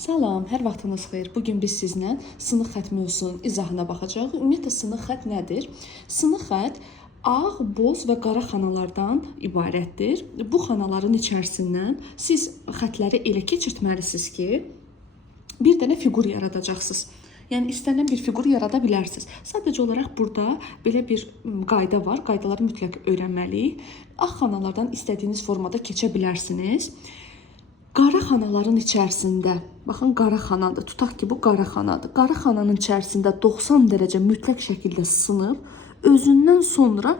Salam, hər vaxtınız xeyir. Bugün biz sizlə sınıq xətt mövzusunun izahına baxacağıq. Ümumiyyətlə sınıq xətt nədir? Sınıq xətt ağ, boz və qara xanalardan ibarətdir. Bu xanaların içərisindən siz xətləri elə keçirtməlisiniz ki, bir dənə fiqur yaradacaqsınız. Yəni istənilən bir fiqur yarada bilərsiniz. Sadəcə olaraq burada belə bir qayda var. Qaydaları mütləq öyrənməliyik. Ağ xanalardan istədiyiniz formada keçə bilərsiniz. Qara xanaların içərisində, baxın qara xanadır. Tutaq ki, bu qara xanadır. Qara xananın içərisində 90 dərəcə mütləq şəkildə sınıb, özündən sonra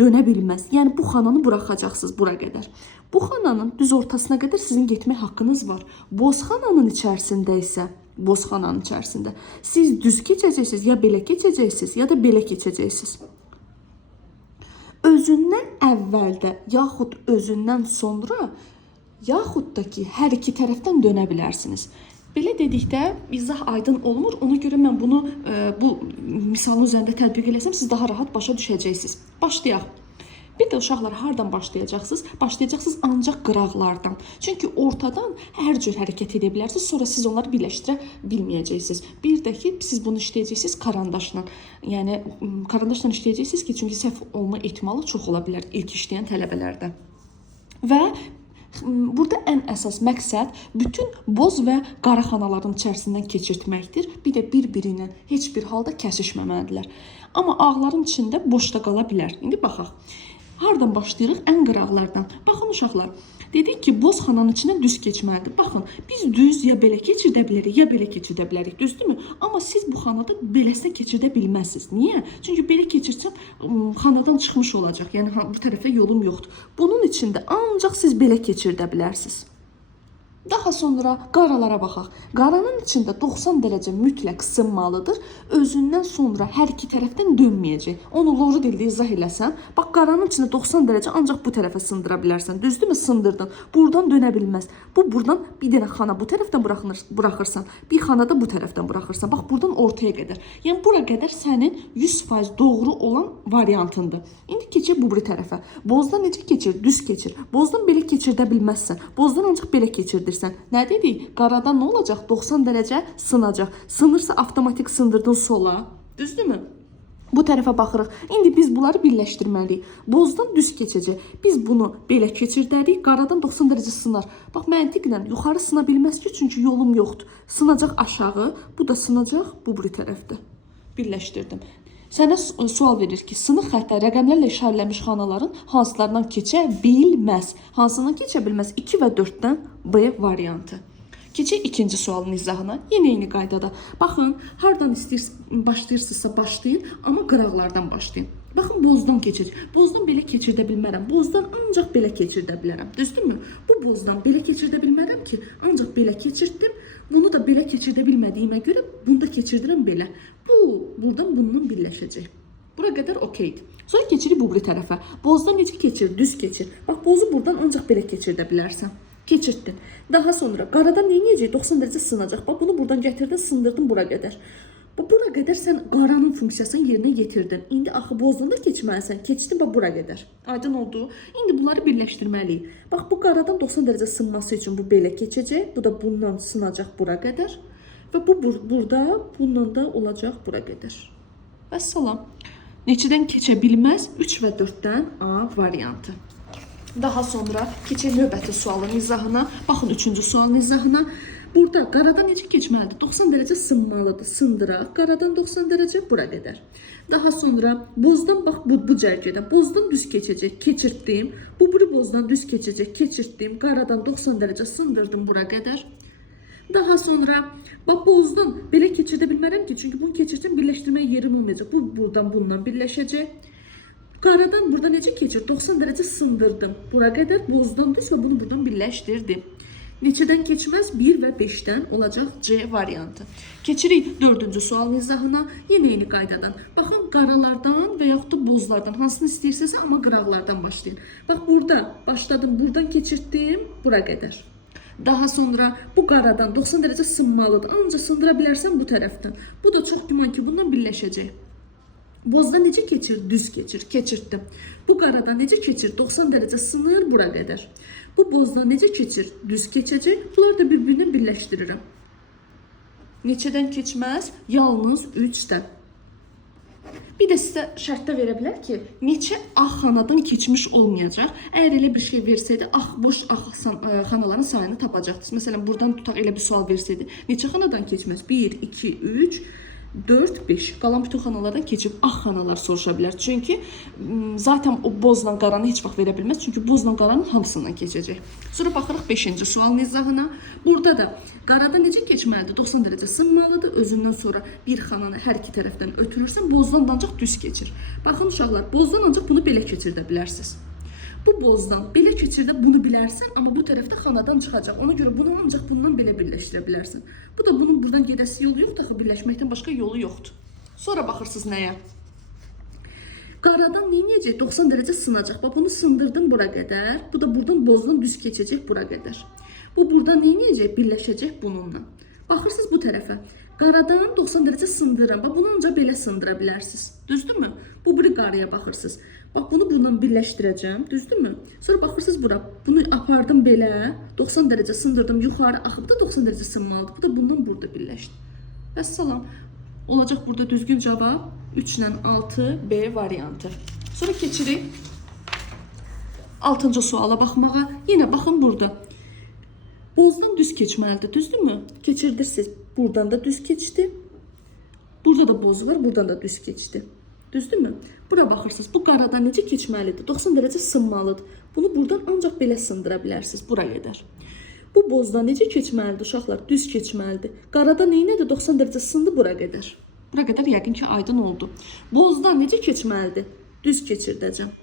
dönə bilməz. Yəni bu xananı buraxacaqsınız bura qədər. Bu xananın düz ortasına qədər sizin getmək haqqınız var. Boz xananın içərisində isə, boz xananın içərisində siz düz keçəcəksiniz, ya belə keçəcəksiniz, ya da belə keçəcəksiniz. Özündən əvvəldə, yaxud özündən sonra, yaxud da ki, hər iki tərəfdən dönə bilərsiniz. Belə dedikdə izah aydın olmur. Ona görə mən bunu bu misalın üzərində tətbiq eləsəm, siz daha rahat başa düşəcəksiniz. Başlayaq. Bir də uşaqlar hardan başlayacaqsınız? Başlayacaqsınız ancaq qıraqlardan. Çünki ortadan hər cür hərəkət edə bilərsiniz, sonra siz onları birləşdirə bilməyəcəksiniz. Bir də ki, siz bunu işləyəcəksiniz karandaşla. Yəni karandaşla işləyəcəksiniz ki, çünki səhv olma ehtimalı çox ola bilər ilk işləyən tələbələrdə. Və burada ən əsas məqsəd bütün boz və qara xanaların içərisindən keçirtməkdir. Bir də bir-biri ilə heç bir halda kəsişməməlidirlər. Amma ağların içində boşda qala bilər. İndi baxaq. Hardan başlayırıq? Ən qıraqlardan. Baxın uşaqlar. Dedik ki, boz xananın içindən düz keçməlidir. Baxın, biz düz ya belə keçirdə bilərik, ya belə keçirdə bilərik. Düzdürmü? Amma siz bu xanada beləsinə keçirdə bilməzsiniz. Niyə? Çünki belə keçirsəm xanadan çıxmış olacaq. Yəni bu tərəfə yolum yoxdur. Bunun içində ancaq siz belə keçirdə bilərsiniz. Daha sonra qaralara baxaq. Qaranın içində 90 dərəcə mütləq sınmalıdır. Özündən sonra hər iki tərəfdən dönməyəcək. Onu loru dildə izah eləsəm, bax qaranın içində 90 dərəcə ancaq bu tərəfə sındıra bilərsən. Düzdürmü? Sındırdın. Buradan dönə bilməz. Buradan bir dənə xana bu tərəfdən buraxırsan, bir xana da bu tərəfdən buraxırsan. Bax buradan ortaya qədər. Yəni bura qədər sənin 100% doğru olan variantındır. İndi keçir bu tərəfə. Bozdan necə keçir? Düz keçir. Bozdan belə keçirdə bilməzsən. Bozdan ancaq belə keçirdirsən. Nə dedik? Qaradan nə olacaq? 90 dərəcə sınacaq. Sınırsa avtomatik sındırdın sola. Düzdürmü? Bu tərəfə baxırıq. İndi biz bunları birləşdirməliyik. Bozdan düz keçəcək. Biz bunu belə keçirdərik. Qaradan 90 dərəcə sınar. Bax, məntiqlə yuxarı sına bilməz ki, çünki yolum yoxdur. Sınacaq aşağı. Bu da sınacaq bu tərəfdə. Birləşdirdim. Sənə sual verir ki, sınıq xəttə rəqəmlərlə işarələnmiş xanaların hansılarından keçə bilməz? Hansından keçə bilməz? 2 və 4-dən B variantı. Keçək ikinci sualın izahına. Yenə eyni qaydada. Baxın, hardan başlayırsınızsa başlayın, amma qıraqlardan başlayın. Baxın, bozdan keçir. Bozdan belə keçirdə bilmərəm. Bozdan ancaq belə keçirdə bilərəm. Düzdürmü? Bu bozdan belə keçirdə bilmərəm ki, ancaq belə keçirtdim. Bunu da belə keçirdə bilmədiyimə görə bunu da keçirdirəm belə. Buradan bununla birləşəcək. Bura qədər okeydir. Sonra keçirik bu tərəfə. Bozdan necə keçir? Düz keçir. Bax, bozu buradan ancaq belə keçirdə bilərsən. Keçirtdin. Daha sonra qaradan nə edəcək? 90 dərəcə sınacaq. Bax, bunu buradan gətirdin, sındırdın bura qədər. Bura qədər sən qaranın funksiyasını yerinə yetirdin. İndi axı bozdan da keçməlisən. Keçdin bax bura qədər. Aydın oldu. İndi bunları birləşdirməliyik. Bax, bu qaradan 90 dərəcə sınması üçün bu belə keçəcək. Bu da bundan sınacaq bura qədər. Və bu burada bundan da olacaq bura qədər. Vəssalam. Neçədən keçə bilməz? 3 və 4-dən A variantı. Daha sonra keçək növbəti sualın izahına. Baxın, 3-cü sualın izahına. Burada qaradan necə keçməlidir? 90 dərəcə sınmalıdır. Sındıraq. Qaradan 90 dərəcə bura qədər. Daha sonra bozdan bax bu cərgədə. Bozdan düz keçəcək. Keçirtdim. Bu bozdan düz keçəcək. Keçirtdim. Qaradan 90 dərəcə sındırdım bura qədər. Daha sonra bax bozdan belə keçirdə bilmərəm ki, çünki bunu keçirdim, birləşdirməyə yerim olmayacaq. Bu buradan bununla birləşəcək. Qaradan burada necə keçir? 90 dərəcə sındırdım. Bura qədər bozdan düz və bunu buradan birləşdirdim. Neçədən keçməz? 1 və 5-dən olacaq C variantı. Keçirik 4-cü sualın izahına. Yenə eyni qaydadan. Baxın, qaralardan və yaxud da bozlardan hansını istəyirsinizsə, amma qıraqlardan başlayın. Bax, burada başladım, buradan keçirtdim, bura qədər. Daha sonra bu qaradan 90 dərəcə sınmalıdır. Ancaq sındıra bilərsən bu tərəfdən. Bu da çox güman ki, bundan birləşəcək. Bozdan necə keçir? Düz keçir. Keçirtdim. Bu qaradan necə keçir? 90 dərəcə sınır bura qədər. Bu bozdan necə keçir? Düz keçəcək. Bunlar da bir-birinə birləşəcək. birləşdirirəm. Neçədən keçməz? Yalnız 3-dən. Bir də sizə şərtdə verə bilər ki, neçə ağ xanadan keçmiş olmayacaq. Əgər elə bir şey versəydi, boş ağ xanaların sayını tapacaqdınız. Məsələn, buradan tutaq elə bir sual versəydi, neçə xanadan keçməz? 1, 2, 3, 4, 5. Qalan bütün xanalardan keçib ağ xanalar soruşa bilər. Çünki zaten o bozla qaranı heç vaxt verə bilməz. Çünki bozla qaranın hamısından keçəcək. Sonra baxırıq 5-ci sualın izahına. Burada da qarada necə keçməlidir? 90 dərəcə sınmalıdır. Özündən sonra bir xananı hər iki tərəfdən ötürürsən, bozdan da ancaq düz keçir. Baxın uşaqlar, bozdan ancaq bunu belə keçirdə bilərsiniz. Bu bozdan belə keçirdə bunu bilərsən, amma bu tərəfdə xanadan çıxacaq. Ona görə bunu ancaq bundan belə birləşdirə bilərsən. Bu da bunun buradan gedəsi yolu yoxdur, axı birləşməkdən başqa yolu yoxdur. Sonra baxırsınız nəyə? Qaradan neyəcək? 90 dərəcə sınacaq. Bax, bunu sındırdım bura qədər. Bu da buradan bozdan düz keçəcək bura qədər. Bu buradan neyəcək? Birləşəcək bununla. Baxırsınız bu tərəfə. Qaradan 90 dərəcə sındırıram. Bax, bunu ancaq belə sındıra bilərsiniz. Düzdürmü? Bu biri qaraya baxırsınız. Bax, bunu bundan birləşdirəcəm. Düzdürmü? Sonra baxırsınız bura. Bunu apardım belə. 90 dərəcə sındırdım. Yuxarı axıb da 90 dərəcə sınmalıdır. Bu da bundan burada birləşdi. Vəssalam. Olacaq burada düzgün cavab 3 ilə 6 B variantı. Sonra keçirik 6-cı suala baxmağa. Yenə baxın burada. Bozdan düz keçməlidir, düzdürmü? Keçirdirsiniz. Buradan da düz keçdi. Burada da boz var, buradan da düz keçdi. Düzdürmü? Bura baxırsınız. Bu qaradan necə keçməlidir? 90 dərəcə sınmalıdır. Bunu buradan ancaq belə sındıra bilərsiniz. Bura qədər. Bu bozdan necə keçməlidir uşaqlar? Düz keçməlidir. Qarada neynədir? 90 dərəcə sındı bura qədər. Bura qədər yəqin ki aydın oldu. Bozdan necə keçməlidir? Düz keçirdəcəm.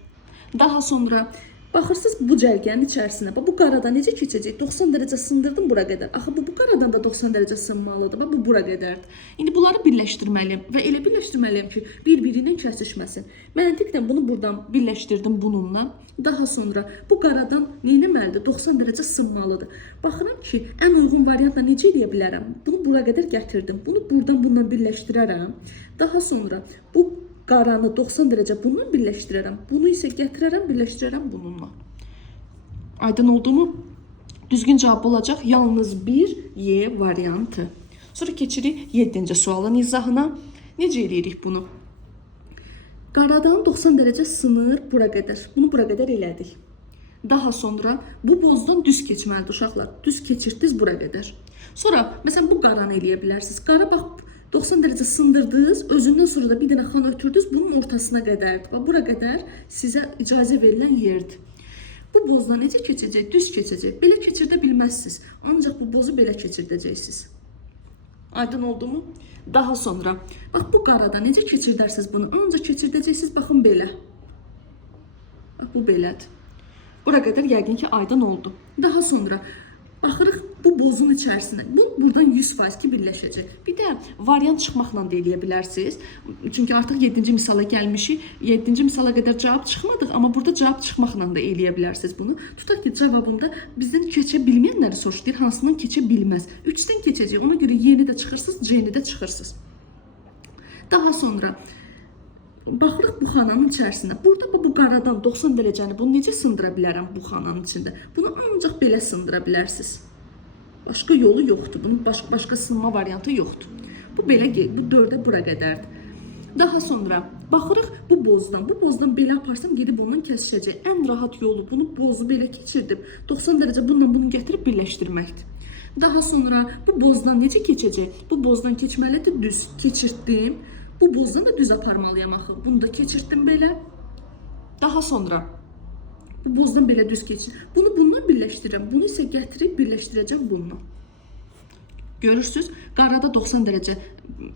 Daha sonra baxırsınız bu cərgənin içərisinə. Bu qarada necə keçəcək? 90 dərəcə sındırdım bura qədər. Axı bu qaradan da 90 dərəcə sınmalıdır. Bu bura qədərdir. İndi bunları birləşdirməliyəm və elə birləşdirməliyəm ki, bir-biri ilə kəsişməsin. Məntiqlə bunu buradan birləşdirdim bununla. Daha sonra bu qaradan neynəməlidir? 90 dərəcə sınmalıdır. Baxıram ki, ən uyğun variantla necə edə bilərəm? Bunu bura qədər gətirdim. Bunu buradan bununla birləşdirərəm. Daha sonra bu qaranı 90 dərəcə bununla birləşdirərəm. Bunu isə gətirərəm, birləşdirərəm bununla. Aydın oldu mu? Düzgün cavab olacaq yalnız 1 Y variantı. Sonra keçirik 7-ci sualın izahına. Necə edirik bunu? Qaradan 90 dərəcə sınır bura qədər. Bunu bura qədər elədik. Daha sonra bu bozdan düz keçməlidir uşaqlar. Düz keçirdiniz bura qədər. Sonra məsələn bu qaranı eləyə bilərsiniz. Qara bax 90 dərəcə sındırdınız, özündən sonra da bir dənə xana ötürdünüz, bunun ortasına qədərdir. Bax, bura qədər sizə icazə verilən yerdir. Bu bozdan necə keçəcək? Düz keçəcək. Belə keçirdə bilməzsiniz. Ancaq bu bozu belə keçirdəcəksiniz. Aydın oldu mu? Daha sonra, bax bu qarada necə keçirdərsiniz bunu? Ancaq keçirdəcəksiniz, baxın belə. Bax, bu belədir. Bura qədər yəqin ki, aydın oldu. Daha sonra, baxırıq bu bozun içərisinə. Bu buradan 100% ki birləşəcək. Bir də variant çıxmaqla da eləyə bilərsiniz. Çünki artıq 7-ci misala gəlmişik. 7-ci misala qədər cavab çıxmadıq, amma burada cavab çıxmaqla da eləyə bilərsiniz bunu. Tutaq ki, cavabımda bizdən keçə bilməyənləri soruşdur, hansından keçə bilməz. 3-dən keçəcək. Ona görə Y-ni də çıxırsınız, C-ni də çıxırsınız. Daha sonra baxırıq bu xananın içərisinə. Burada bu qaradan 90 dərəcəni bunu necə sındıra bilərəm bu xananın içində? Bunu ancaq belə sındıra bilərsiniz. Başqa yolu yoxdur. Bunun başqa sınma variantı yoxdur. Bu belə bu 4-ə bura qədərdir. Daha sonra baxırıq bu bozdan. Bu bozdan belə aparsam gedib ondan kəsişəcək. Ən rahat yolu bunu bozu belə keçirdim. 90 dərəcə bununla bunu gətirib birləşdirməkdir. Daha sonra bu bozdan necə keçəcək? Bu bozdan keçməlidir düz. Keçirtdim. Bu bozdan da düz aparmalıyam axı. Bunu da keçirtdim belə. Daha sonra bu bozdan belə düz keçir. Bunu bununla birləşdirirəm. Bunu isə gətirib birləşdirəcəm bununla. Görürsünüz, qarada 90 dərəcə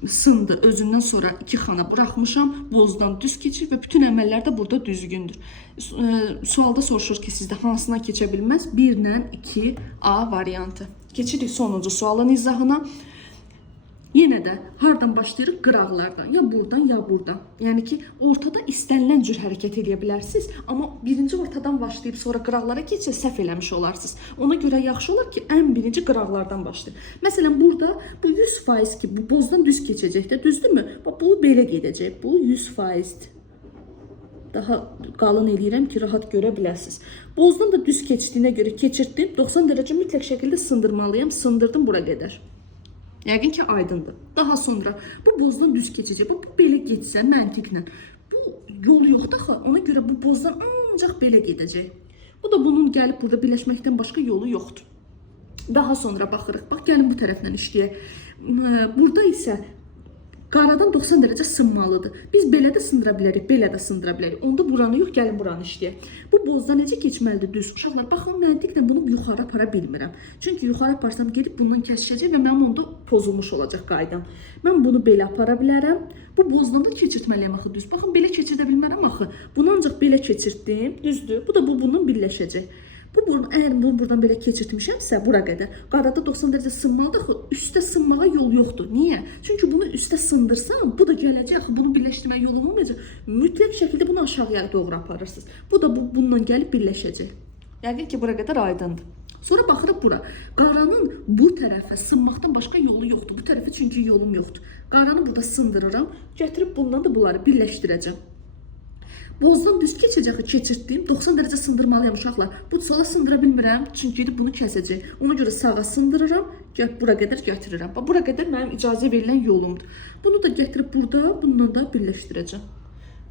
sındı. Özündən sonra 2 xana buraxmışam. Bozdan düz keçir və bütün əməllər də burada düzgündür. Sualda soruşur ki, sizdə hansına keçə bilməz? 1 ilə 2 A variantı. Keçirik sonuncu sualın izahına. Yenə də hardan başlayırıq? Qıraqlardan. Ya buradan, ya buradan. Yəni ki, ortada istənilən cür hərəkət edə bilərsiniz. Amma birinci ortadan başlayıb sonra qıraqlara keçsə səhv eləmiş olarsınız. Ona görə yaxşı olar ki, ən birinci qıraqlardan başlayın. Məsələn, burada bu 100% ki, bu bozdan düz keçəcək də, düzdürmü? Bu belə gedəcək. Bu 100%-dir. Daha qalın eləyirəm ki, rahat görə biləsiniz. Bozdan da düz keçdiyinə görə keçirtdim. 90 dərəcə mütləq şəkildə sındırmalıyam. Sındırdım bura qədər. Yəqin ki, aydındır. Daha sonra bu bozdan düz keçəcək. Bu belə getsə məntiqlə. Bu yolu yoxdur axı. Ona görə bu bozdan ancaq belə gedəcək. Bu da bunun gəlib burada birləşməkdən başqa yolu yoxdur. Daha sonra baxırıq. Bax, gəlin bu tərəfdən işləyək. Burada isə qaradan 90 dərəcə sınmalıdır. Biz belə də sındıra bilərik, belə də sındıra bilərik. Onda buranı yox, gəlin buranı işləyək. Bu bozdan necə keçməlidir düz? Uşaqlar, baxın, məntiqlə bunu yuxarı apara bilmirəm. Çünki yuxarı aparsam gedib bundan kəsişəcək və mənim onda pozulmuş olacaq qaydam. Mən bunu belə apara bilərəm. Bu bozdan da keçirtməliyəm axı düz. Baxın, belə keçirdə bilmərəm axı. Bunu ancaq belə keçirtdim, düzdür. Bu da bununla birləşəcək. Əgər bunu buradan belə keçirtmişəmsə, bura qədər. Qarada 90 dərəcə sınmalıdır axı, üstə sınmağa yol yoxdur. Niyə? Çünki bunu üstə sındırsam, bu da gələcək axı, bunu birləşdirmək yolu olmayacaq. Mütləq şəkildə bunu aşağıya doğru aparırsınız. Bu da bununla gəlib birləşəcək. Yəqin ki, bura qədər aydındır. Sonra baxırıq bura. Qaranın bu tərəfə sınmaqdan başqa yolu yoxdur. Bu tərəfə çünki yolum yoxdur. Qaranı burada sındırıram, gətirib bundan da bunları birləşdirəcəm. Bozdan düz keçəcək, keçirtdim. 90 dərəcə sındırmalıyam uşaqlar. Bu sola sındıra bilmirəm, çünki bunu kəsəcək. Ona görə sağa sındırıram, bura qədər gətirirəm. Bura qədər mənim icazə verilən yolumdur. Bunu da gətirib burada, bununla da birləşdirəcəm.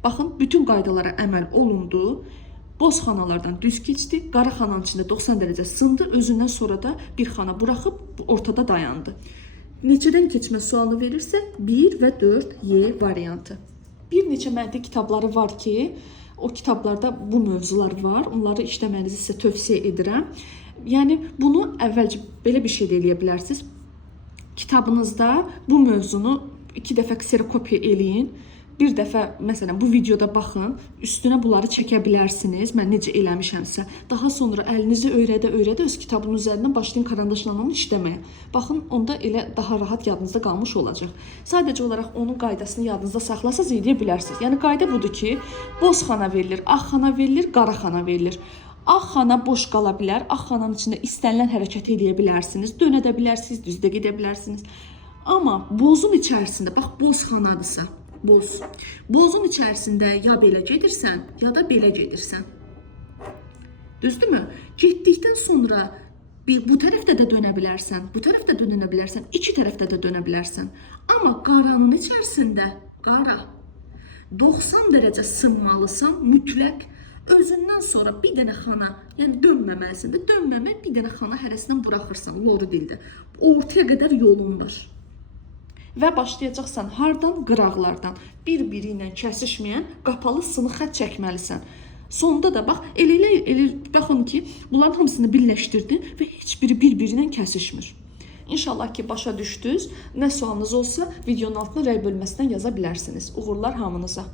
Baxın, bütün qaydalara əməl olundu. Boz xanalardan düz keçdi, qara xananın içində 90 dərəcə sındı, özündən sonra da bir xana buraxıb ortada dayandı. Neçədən keçmə sualını verirsə, 1 və 4 Y variantı. Bir neçə məntiq kitabları var ki, o kitablarda bu mövzular var. Onları işləməyinizi sizə tövsiyə edirəm. Yəni, bunu əvvəlcə belə bir şey də eləyə bilərsiniz. Kitabınızda bu mövzunu 2 dəfə kserokopiya eləyin. Bir dəfə, məsələn, bu videoda baxın, üstünə bunları çəkə bilərsiniz, mən necə eləmişəmsə. Daha sonra əlinizi öyrədə öz kitabın üzərindən başlayın karandaşla onu işləməyə. Baxın, onda elə daha rahat yadınızda qalmış olacaq. Sadəcə olaraq onun qaydasını yadınızda saxlasaz eləyə bilərsiniz. Yəni, qayda budur ki, boz xana verilir, ağ xana verilir, qara xana verilir. Ağ xana boş qala bilər, ağ xananın içində istənilən hərəkət edə bilərsiniz, dönə də bilərsiniz, düzdə gedə bilərsiniz. Amma bozun içərisində, bax, boz xanadırsa, bozun içərisində ya belə gedirsən, ya da belə gedirsən. Düzdürmü? Getdikdən sonra bu tərəfdə də dönə bilərsən, bu tərəfdə də dönə bilərsən, iki tərəfdə də dönə bilərsən. Amma qaranın içərisində, qara, 90 dərəcə sınmalısan mütləq. Özündən sonra bir dənə xana, yəni dönməməlisən də, dönməmək bir dənə xana hərəsindən buraxırsan, loru dildə. Ortaya qədər yolun var. Və başlayacaqsan hardan? Qıraqlardan. Bir-biri ilə kəsişməyən qapalı sınıq xətt çəkməlisən. Sonda da bax, baxın ki, bunların hamısını birləşdirdin və heç biri bir-biri ilə kəsişmir. İnşallah ki, başa düşdünüz. Nə sualınız olsa videonun altına rəy bölməsindən yaza bilərsiniz. Uğurlar hamınıza.